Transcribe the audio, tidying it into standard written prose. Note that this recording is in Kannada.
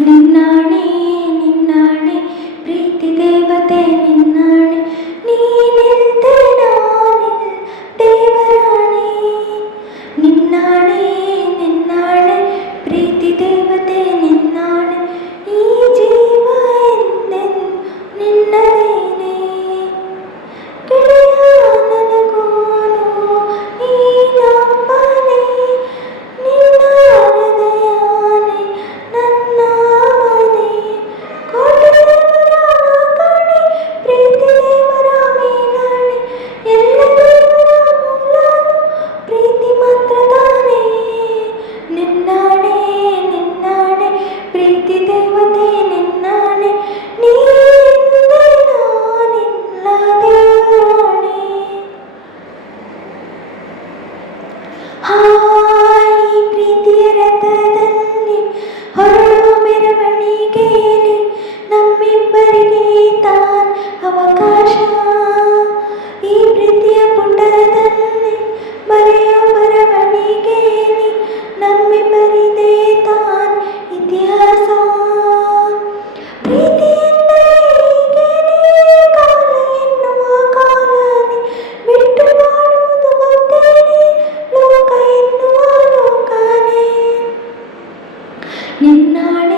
ನಿನ್ನಾಣೆ ನಿನ್ನಾಣೆ ಪ್ರೀತಿ ದೇವತೆ ನಿನ್ನಾಣೆ ನೀನಿಲ್ದೆ ನಾನಿಲ್ಲ ದೇವರಾಣೆ ನಿನ್ನಾಣೆ ನಿನ್ನಾಣೆ ಪ್ರೀತಿ ದೇವತೆ ನಿನ್ನಾಣೆ ಈ ಜೀವ ಎಂದೆಂದು ನಿನ್ನದೇನೆ ಗೆಳೆಯ ನನಗೂನು ನೀನೊಬ್ಬನೇ ನಿನ್ನ ಹೃದಯನೇ ನನ್ನ ಮನೆ ಕೋಟಿ ದೇವರ ಕಣೆ ಪ್ರೀತಿ ದೇವರ ಮೇಲಾಣೆ ಎಲ್ಲ ದೇವರ ಮೂಲನು ಪ್ರೀತಿ ಮಾತ್ರ ತಾನೇ ನಿನ್ನಾಣೆ ನಿನ್ನಾಣೆ ಪ್ರೀತಿ ದೇವತೆ ನಿನ್ನಾಣೆ ನೀನಿಲ್ಲದೆ ನಾನಿಲ್ಲ ದೇವರಾಣೆ ಹಾಯ್ ಪ್ರೀತಿಯ ರಥದಲ್ಲಿ ಹೊರಡುವ ಮೆರವಣಿಗೆಯಲ್ಲಿ ನಮ್ಮಿಬ್ಬರಿಗೆ ತಾನ್ ಅವಕಾಶ ಈ ಪ್ರೀತಿಯ ಪುಟದಲ್ಲಿ ಬರೆಯೋ ಬರವಣಿಗೆಯಲ್ಲಿ ನಮ್ಮಿಬ್ಬರಿದೆ ತಾನ್ ಇತಿಹಾಸ ಪ್ರೀತಿ ಎಂದರೆ ಹೀಗೇನೆ ಕಾಲ ಎನ್ನುವ ಕಾಲನೆ ಬಿಟ್ಟು ಬಾಳುವುದು ಗೊತ್ತೇನೆ ಲೋಕ ಎನ್ನುವ ಲೋಕನೇ ನಿನ್ನಾಣೆ